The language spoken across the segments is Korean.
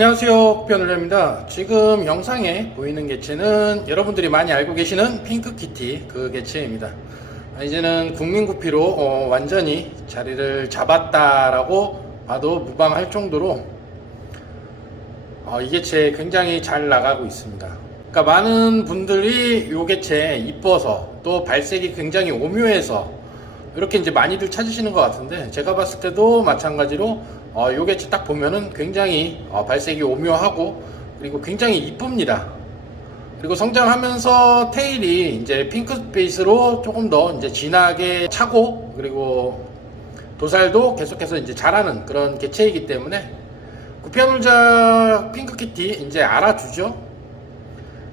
안녕하세요. 국변을입니다. 지금 영상에 보이는 개체는 여러분들이 많이 알고 계시는 핑크키티 그 개체입니다. 아, 이제는 국민구피로 어, 완전히 자리를 잡았다라고 봐도 무방할 정도로 어, 이 개체 굉장히 잘 나가고 있습니다. 그러니까 많은 분들이 이 개체 이뻐서 또 발색이 굉장히 오묘해서 이렇게 이제 많이들 찾으시는 것 같은데 제가 봤을 때도 마찬가지로 어, 요 개체 딱 보면은 굉장히 어, 발색이 오묘하고 그리고 굉장히 이쁩니다. 그리고 성장하면서 테일이 이제 핑크 베이스로 조금 더 이제 진하게 차고 그리고 도살도 계속해서 이제 자라는 그런 개체이기 때문에 구피아놀자 핑크키티 이제 알아주죠.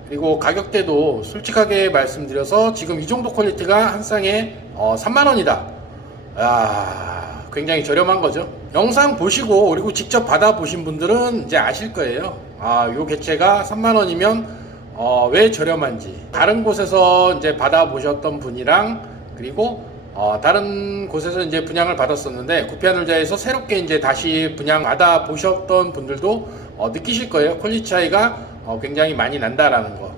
그리고 가격대도 솔직하게 말씀드려서 지금 이 정도 퀄리티가 한 쌍에 어, 3만원이다. 아, 굉장히 저렴한 거죠. 영상 보시고 그리고 직접 받아보신 분들은 이제 아실 거예요. 아, 요 개체가 3만원이면 어, 왜 저렴한지. 다른 곳에서 이제 받아보셨던 분이랑 그리고 어, 다른 곳에서 이제 분양을 받았었는데 구피아놀자에서 새롭게 이제 다시 분양 받아 보셨던 분들도 어, 느끼실 거예요. 퀄리티 차이가 어, 굉장히 많이 난다라는 거.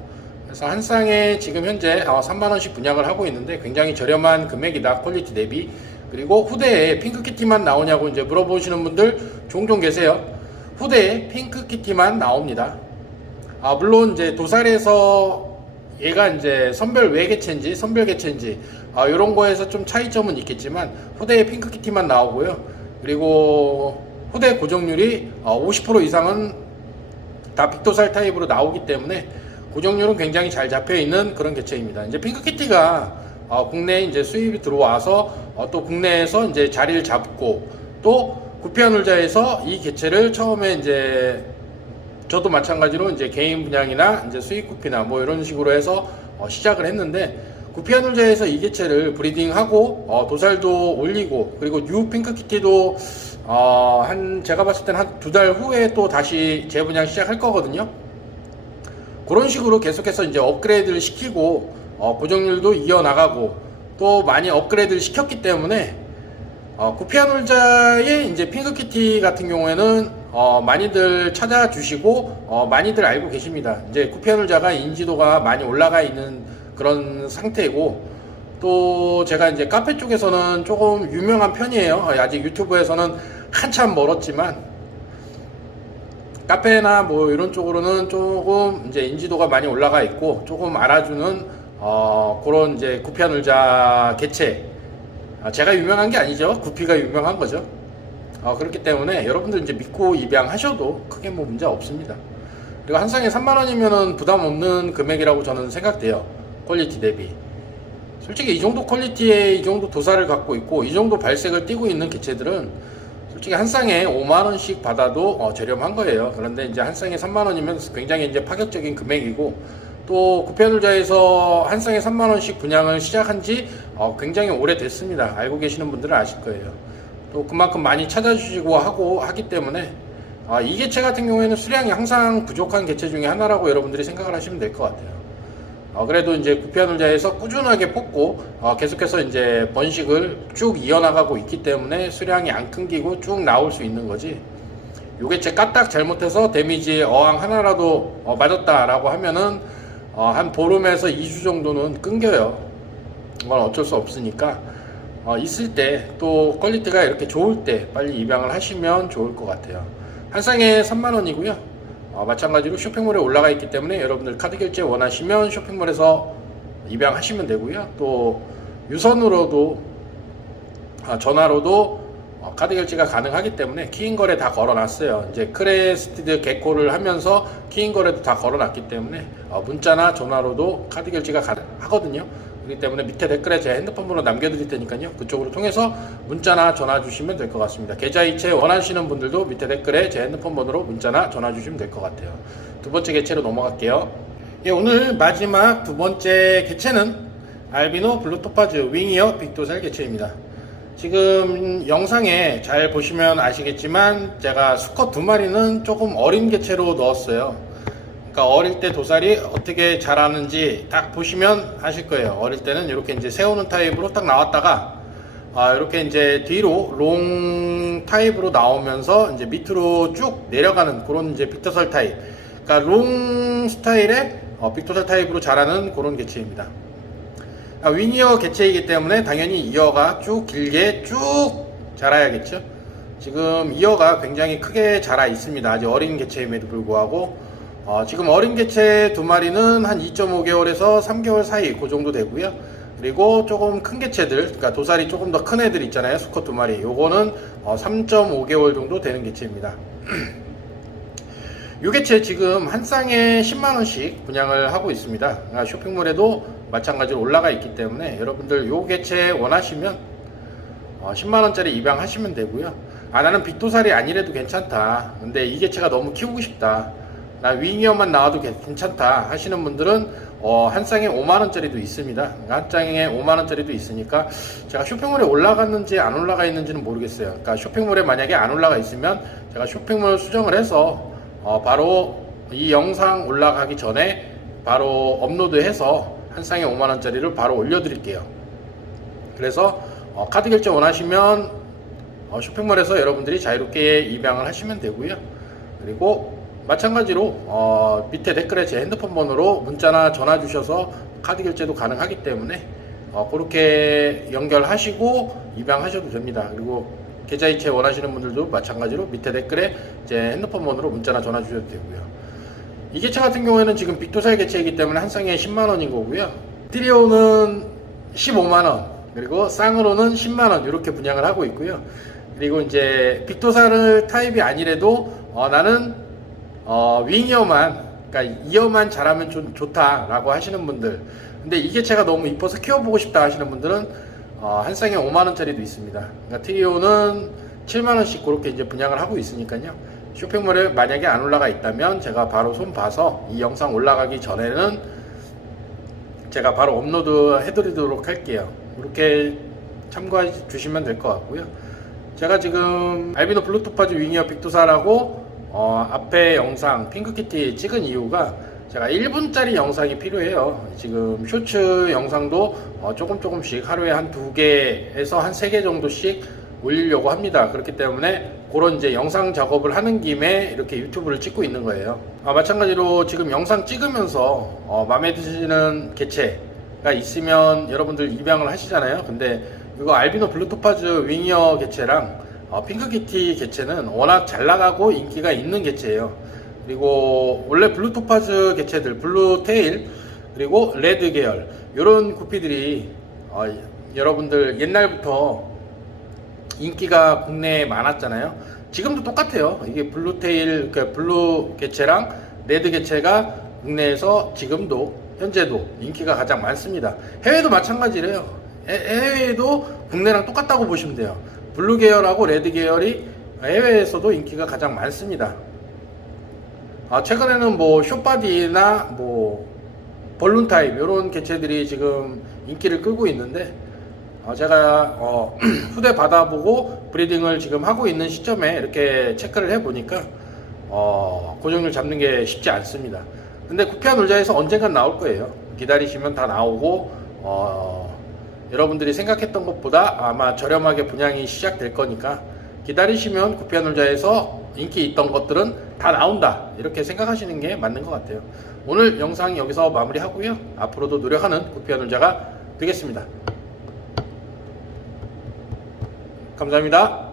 그래서 한 쌍에 지금 현재 어, 3만 원씩 분양을 하고 있는데 굉장히 저렴한 금액이다 퀄리티 대비. 그리고 후대에 핑크키티만 나오냐고 이제 물어보시는 분들 종종 계세요. 후대에 핑크키티만 나옵니다. 아, 물론 이제 도살에서 얘가 이제 선별 외개체인지 선별 개체인지 아, 이런 거에서 좀 차이점은 있겠지만 후대에 핑크키티만 나오고요. 그리고 후대 고정률이 어, 50% 이상은 다 빅도살 타입으로 나오기 때문에 고정률은 굉장히 잘 잡혀 있는 그런 개체입니다. 이제 핑크키티가 어, 국내에 이제 수입이 들어와서 어, 또 국내에서 이제 자리를 잡고 또 구피아놀자에서 이 개체를 처음에 이제 저도 마찬가지로 이제 개인 분양이나 이제 수익 구피나 뭐 이런 식으로 해서 어, 시작을 했는데 구피아놀자에서 이 개체를 브리딩하고 어, 도살도 올리고 그리고 뉴 핑크키티도 어, 한 제가 봤을 때는 한 두 달 후에 또 다시 재분양 시작할 거거든요. 그런 식으로 계속해서 이제 업그레이드를 시키고 어, 고정률도 이어나가고 또 많이 업그레이드를 시켰기 때문에 어, 구피아놀자의 이제 핑크키티 같은 경우에는 어, 많이들 찾아주시고 어, 많이들 알고 계십니다. 이제 구피아놀자가 인지도가 많이 올라가 있는 그런 상태고 또 제가 이제 카페 쪽에서는 조금 유명한 편이에요. 어, 아직 유튜브에서는 한참 멀었지만 카페나 뭐 이런 쪽으로는 조금 이제 인지도가 많이 올라가 있고 조금 알아주는 어, 그런 이제 구피아 놀자 개체. 아, 제가 유명한 게 아니죠. 구피가 유명한 거죠. 어, 그렇기 때문에 여러분들 이제 믿고 입양하셔도 크게 뭐 문제 없습니다. 그리고 한 쌍에 3만원이면은 부담 없는 금액이라고 저는 생각돼요. 퀄리티 대비. 솔직히 이 정도 퀄리티에 이 정도 도사를 갖고 있고 이 정도 발색을 띠고 있는 개체들은 솔직히 한 쌍에 5만 원씩 받아도 어, 저렴한 거예요. 그런데 이제 한 쌍에 3만 원이면 굉장히 이제 파격적인 금액이고 또 구피아놀자에서 한 쌍에 3만 원씩 분양을 시작한 지 어, 굉장히 오래됐습니다. 알고 계시는 분들은 아실 거예요. 또 그만큼 많이 찾아주시고 하고 하기 때문에 아, 이 개체 같은 경우에는 수량이 항상 부족한 개체 중에 하나라고 여러분들이 생각을 하시면 될 것 같아요. 어, 그래도 이제 구피아놀자에서 꾸준하게 뽑고 어, 계속해서 이제 번식을 쭉 이어나가고 있기 때문에 수량이 안 끊기고 쭉 나올 수 있는 거지. 요게체 까딱 잘못해서 데미지에 어항 하나라도 어, 맞았다라고 하면은 어, 한 보름에서 2주 정도는 끊겨요. 그건 어쩔 수 없으니까 어, 있을 때 또 퀄리티가 이렇게 좋을 때 빨리 입양을 하시면 좋을 것 같아요. 한 쌍에 3만 원이고요. 어, 마찬가지로 쇼핑몰에 올라가 있기 때문에 여러분들 카드 결제 원하시면 쇼핑몰에서 입양하시면 되고요. 또 유선으로도 아, 전화로도 어, 카드 결제가 가능하기 때문에 키인 거래 다 걸어놨어요. 이제 크레스티드 개코를 하면서 키인 거래도 다 걸어놨기 때문에 어, 문자나 전화로도 카드 결제가 가능하거든요. 그렇기 때문에 밑에 댓글에 제 핸드폰 번호 남겨드릴 테니까요. 그쪽으로 통해서 문자나 전화 주시면 될 것 같습니다. 계좌 이체 원하시는 분들도 밑에 댓글에 제 핸드폰 번호로 문자나 전화 주시면 될 것 같아요. 두 번째 개체로 넘어갈게요. 예, 오늘 마지막 두 번째 개체는 알비노 블루토파즈 윙이어 빅도살 개체입니다. 지금 영상에 잘 보시면 아시겠지만 제가 수컷 두 마리는 조금 어린 개체로 넣었어요. 그러니까 어릴 때 도살이 어떻게 자라는지 딱 보시면 아실 거예요. 어릴 때는 이렇게 이제 세우는 타입으로 딱 나왔다가 아, 이렇게 이제 뒤로 롱 타입으로 나오면서 이제 밑으로 쭉 내려가는 그런 이제 빅터설 타입. 그러니까 롱 스타일의 어, 빅터설 타입으로 자라는 그런 개체입니다. 아, 위니어 개체이기 때문에 당연히 이어가 쭉 길게 쭉 자라야겠죠. 지금 이어가 굉장히 크게 자라 있습니다. 아직 어린 개체임에도 불구하고 어, 지금 어린 개체 두 마리는 한 2.5개월에서 3개월 사이 그 정도 되고요. 그리고 조금 큰 개체들, 그러니까 도살이 조금 더 큰 애들 있잖아요. 수컷 두 마리. 요거는 어, 3.5개월 정도 되는 개체입니다. 요 개체 지금 한 쌍에 10만원씩 분양을 하고 있습니다. 그러니까 쇼핑몰에도 마찬가지로 올라가 있기 때문에 여러분들 요 개체 원하시면 어, 10만원짜리 입양하시면 되고요. 아, 나는 빅도살이 아니래도 괜찮다. 근데 이 개체가 너무 키우고 싶다. 나 윙이어만 나와도 괜- 괜찮다 하시는 분들은 어, 한 쌍에 5만원짜리도 있습니다. 한 쌍에 5만원짜리도 있으니까 제가 쇼핑몰에 올라갔는지 안 올라가 있는지는 모르겠어요. 그러니까 쇼핑몰에 만약에 안 올라가 있으면 제가 쇼핑몰 수정을 해서 어, 바로 이 영상 올라가기 전에 바로 업로드해서 한 쌍에 5만원짜리를 바로 올려드릴게요. 그래서 어, 카드 결제 원하시면 어, 쇼핑몰에서 여러분들이 자유롭게 입양을 하시면 되고요. 그리고 마찬가지로 어, 밑에 댓글에 제 핸드폰 번호로 문자나 전화 주셔서 카드 결제도 가능하기 때문에 어, 그렇게 연결하시고 입양하셔도 됩니다. 그리고 계좌 이체 원하시는 분들도 마찬가지로 밑에 댓글에 제 핸드폰 번호로 문자나 전화 주셔도 되고요. 이 개체 같은 경우에는 지금 빅도살 개체이기 때문에 한 쌍에 10만 원인 거고요. 트리오는 15만 원, 그리고 쌍으로는 10만 원 이렇게 분양을 하고 있고요. 그리고 이제 빅도살을 타입이 아니래도 어, 나는 어, 윙이어만, 그러니까 이어만 잘하면 좋, 좋다라고 하시는 분들. 근데 이 개체가 너무 이뻐서 키워보고 싶다 하시는 분들은 어, 한 쌍에 5만 원짜리도 있습니다. 그러니까 트리오는 7만 원씩 그렇게 이제 분양을 하고 있으니까요. 쇼핑몰에 만약에 안 올라가 있다면 제가 바로 손 봐서 이 영상 올라가기 전에는 제가 바로 업로드 해드리도록 할게요. 이렇게 참고해 주시면 될 것 같고요. 제가 지금 알비노 블루투파즈 윙이어 빅도사라고 어, 앞에 영상 핑크키티 찍은 이유가 제가 1분짜리 영상이 필요해요. 지금 쇼츠 영상도 어, 조금 조금씩 하루에 한 두 개에서 한 세 개 정도씩 올리려고 합니다. 그렇기 때문에 그런 이제 영상 작업을 하는 김에 이렇게 유튜브를 찍고 있는 거예요. 아, 마찬가지로 지금 영상 찍으면서 어, 마음에 드시는 개체가 있으면 여러분들 입양을 하시잖아요. 근데 이거 알비노 블루토파즈 윙이어 개체랑 어, 핑크키티 개체는 워낙 잘 나가고 인기가 있는 개체예요. 그리고 원래 블루 토파즈 개체들, 블루 테일 그리고 레드 계열 이런 구피들이 어, 여러분들 옛날부터 인기가 국내에 많았잖아요. 지금도 똑같아요. 이게 블루 테일, 그 블루 개체랑 레드 개체가 국내에서 지금도 현재도 인기가 가장 많습니다. 해외도 마찬가지래요. 해- 해외에도 국내랑 똑같다고 보시면 돼요. 블루 계열하고 레드 계열이 해외에서도 인기가 가장 많습니다. 아, 최근에는 뭐 쇼바디나 뭐 벌룬 타입 이런 개체들이 지금 인기를 끌고 있는데 어, 제가 어, 후대 받아보고 브리딩을 지금 하고 있는 시점에 이렇게 체크를 해보니까 어, 고정률 잡는 게 쉽지 않습니다. 근데 구피아 놀자에서 언젠간 나올 거예요. 기다리시면 다 나오고 어, 여러분들이 생각했던 것보다 아마 저렴하게 분양이 시작될 거니까 기다리시면 구피아 놀자에서 인기 있던 것들은 다 나온다 이렇게 생각하시는 게 맞는 것 같아요. 오늘 영상 여기서 마무리하고요. 앞으로도 노력하는 구피아 놀자가 되겠습니다. 감사합니다.